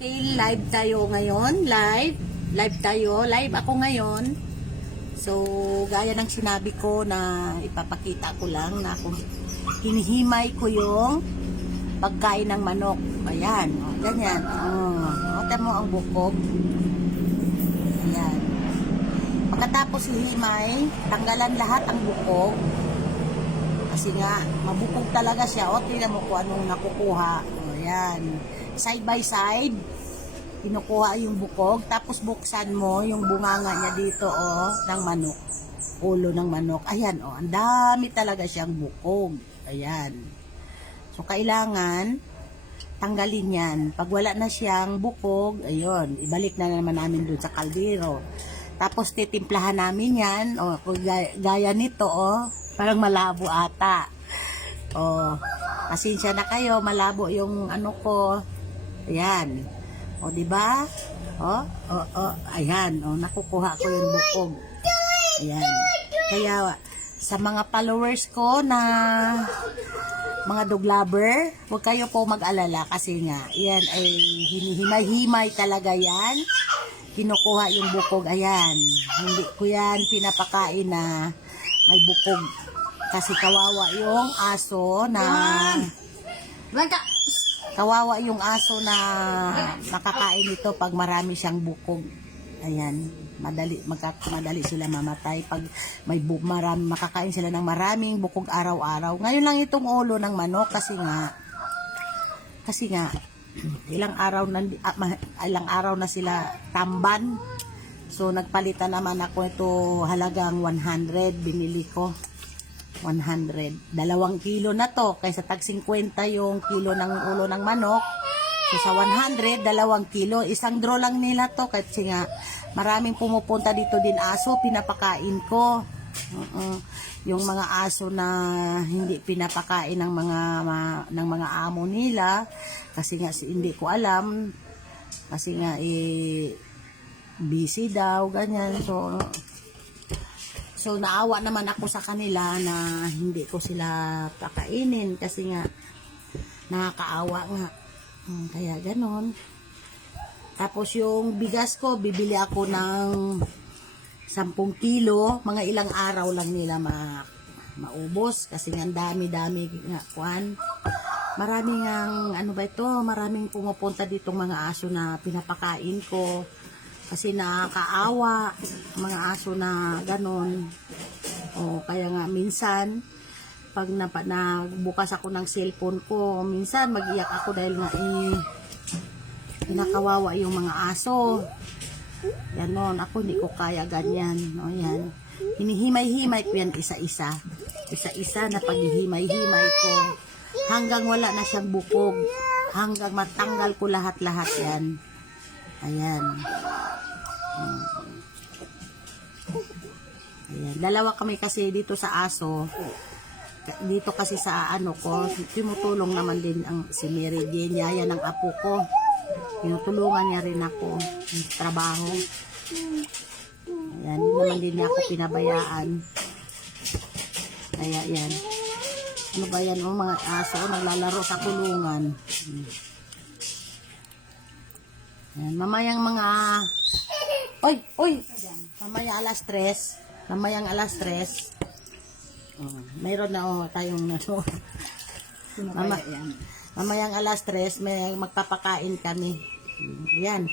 Okay, live tayo ngayon. Live tayo. Live ako ngayon. So, gaya ng sinabi ko na ipapakita ko lang na kung hinihimay ko yung pagkain ng manok. Ayan. O, ganyan. Tingnan mo ang bukog. Ayan. Pagkatapos hihimay, tanggalan lahat ang bukog. Kasi nga, mabukog talaga siya. O, tingnan mo kung anong nakukuha. O, ayan. Side by side, kinukuha yung bukog, tapos buksan mo yung bunganga niya dito, ng manok. Ulo ng manok. Ayan, ang dami talaga siyang bukog. Ayan. So, kailangan tanggalin yan. Pag wala na siyang bukog, ayun, ibalik na naman namin dun sa kaldero. Tapos, titimplahan namin yan, gaya nito, parang malabo ata. Pasensya na kayo, malabo yung ano ko. Ayan. Di ba? Ayan, nakukuha ko yung bukog. Ayan. Kaya sa mga followers ko na mga dog lover, huwag kayo po mag-alala kasi nga, yan ay hinihimay-himay talaga yan. Kinukuha yung bukog. Ayan. Hindi ko yan pinapakain na may bukog. Kasi kawawa yung aso na nakakain ito pag marami siyang bukog. Ayan, madali sila mamatay pag may makakain sila ng maraming bukog araw-araw. Ngayon lang itong ulo ng manok kasi nga ilang araw na sila tamban. So nagpalitan naman ako ito halagang 100 binili ko. 100. 2 kilo na to. Kaysa tag 50 yung kilo ng ulo ng manok. So sa 100, 2 kilo. Isang draw lang nila to. Kasi nga, maraming pumupunta dito din aso. Pinapakain ko. Yung mga aso na hindi pinapakain ng mga amo nila. Kasi nga, hindi ko alam. Kasi nga, busy daw. Ganyan. So, naawa naman ako sa kanila na hindi ko sila pakainin kasi nga nakakaawa nga. Kaya ganon. Tapos yung bigas ko, bibili ako ng 10 kilo. Mga ilang araw lang nila maubos kasi nga dami-dami nga kuan. Maraming maraming pumupunta ditong mga aso na pinapakain ko. Kasi nakakaawa, mga aso na ganon. Kaya nga minsan, pag nagbukas ako ng cellphone ko, minsan mag-iyak ako dahil nga pinakawawa yung mga aso. Ganon, ako hindi ko kaya ganyan. Yan. Hinihimay-himay ko yan isa-isa. Isa-isa na paghihimay-himay ko. Hanggang wala na siyang bukog. Hanggang matanggal ko lahat-lahat yan. Ayan. Ayan. Dalawa kami kasi dito sa aso. Dito kasi sa ko, tumutulong naman din si Mary Jane, yaya ng apo ko. Tinutulungan niya rin ako ng trabaho. Ayan, hindi naman din niya ako pinabayaan. Kaya yan. Ano ba yan? Mga aso, naglalaro sa kulungan. Ayan, mamayang mga mamayang alas 3 mayroon na tayong mamayang alas 3 may magpapakain kami. Yan.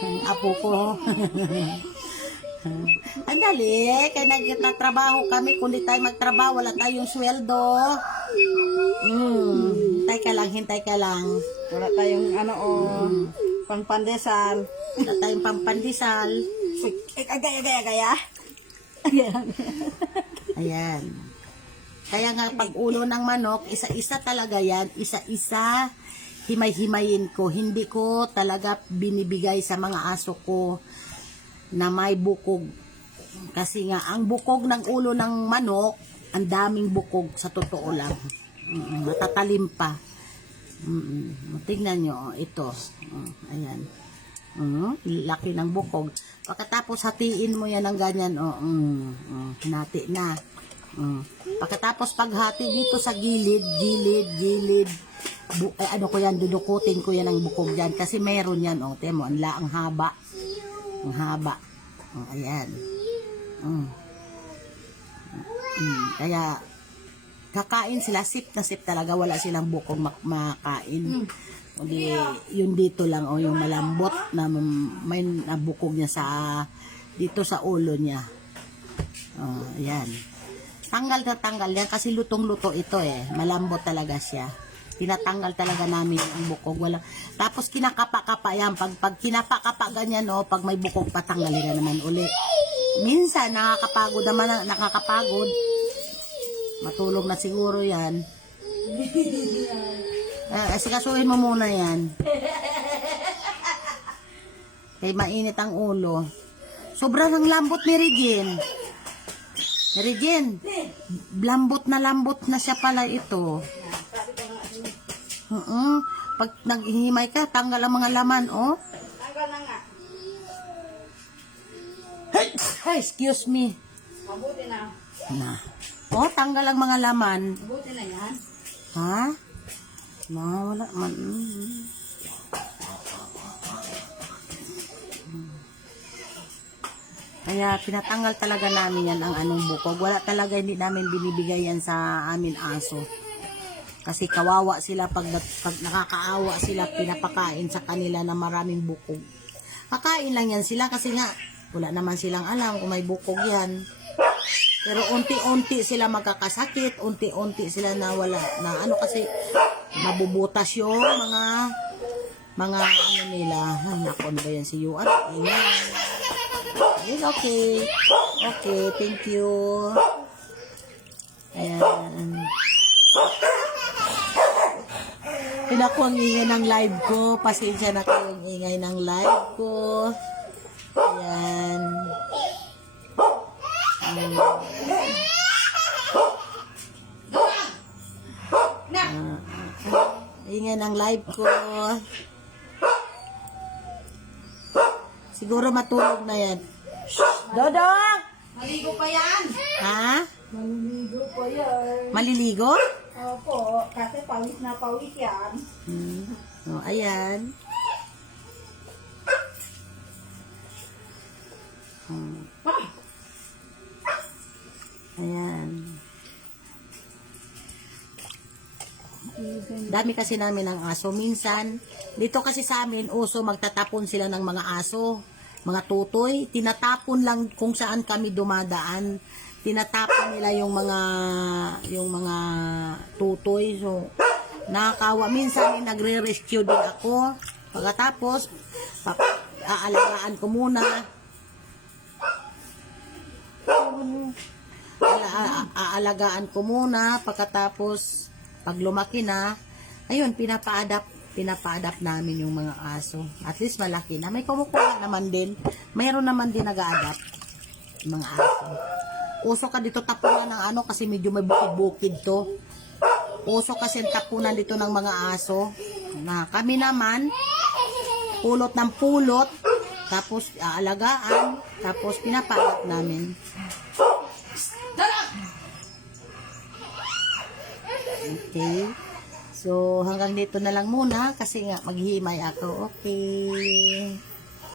Ang apo ko. Andali, kaya nagtatrabaho kami. Kung di tayo magtrabaho, wala tayong sweldo. Hintay ka lang. Wala tayong pangpandesal. Wala tayong pampandesal. Gaya. Ayan. Kaya nga pag ulo ng manok, isa-isa talaga yan. Isa-isa, himay-himayin ko. Hindi ko talaga binibigay sa mga aso ko na may bukog. Kasi nga, ang bukog ng ulo ng manok, ang daming bukog sa totoo lang. Matatalim pa. Tingnan nyo, ito. Ayan. Laki ng bukog. Pagkatapos hatiin mo yan ng ganyan, hinati na. Pagkatapos paghati dito sa gilid, ano ko yan, dudukutin ko yan ang bukog yan. Kasi meron yan, oh, temo, ang haba. Ang haba. Oh, ayan. Kaya, kakain sila, sip na sip talaga, wala silang bukog makain. Hindi, yun dito lang, oh, yung malambot na may nabukog niya dito sa ulo niya. Oh, ayan. Tanggal na tanggal yan kasi lutong-luto ito eh. Malambot talaga siya. Tinatanggal talaga namin ang bukog. Wala. Tapos kinakapa-kapa yan. Pag kinapa-kapa ganyan, oh, pag may bukog, patanggalin na naman uli. Minsan, nakakapagod. Matulog na siguro yan. Asikasuhin mo muna yan. Kaya mainit ang ulo. Sobrang lambot ni Regine. Regine, lambot na siya pala ito. Pag naghihimay ka, tanggal ang mga laman, oh. Tanggal na nga. Hey, excuse me. Mabuti na. Oh, tanggal ang mga laman. Mabuti na yan. Ha? Wala man. Kaya pinatanggal talaga namin yan ang anong bukog. Wala talaga, hindi namin binibigay yan sa amin aso. Kasi kawawa sila pag nakakaawa sila, pinapakain sa kanila na maraming bukog. Kakain lang yan sila kasi nga wala naman silang alam kung may bukog yan. Pero unti-unti sila magkakasakit, unti-unti sila nawala na ano kasi mabubutas yung mga ano nila. Nakon ba yan si Yuan? Yes, okay. Okay, thank you. Ayan. Pinako ang ingay ng live ko. Pasensya na kayo ang ingay ng live ko. Ayan. Ingay ng live ko. Siguro matulog na yan. Dodong! Maligo pa yan. Ha? Maliligo pa yan. Maliligo? Opo, kasi pawis na pawis yan. Oh, ayan. Ayan. Dami kasi namin ng aso. Minsan, dito kasi sa amin, uso magtatapon sila ng mga aso. Mga tutoy. Tinatapon lang kung saan kami dumadaan. Tinatapon nila yung mga tutoy. So, nakakawa. Minsan, nagre-rescue din ako. Pagkatapos, aalagaan ko muna. Aalagaan ko muna. Pagkatapos, pag lumaki na, ayun, pinapa-adapt namin yung mga aso. At least malaki na. May kumukuha naman din. Mayroon naman din nag-a-adapt yung mga aso. Uso ka dito tapunan ng ano kasi medyo may bukid-bukid to. Uso kasi tapunan dito ng mga aso. Na kami naman, pulot ng pulot, tapos aalagaan, tapos pinapa-adapt namin. Okay. So, hanggang dito na lang muna kasi nga maghihimay ako. Okay.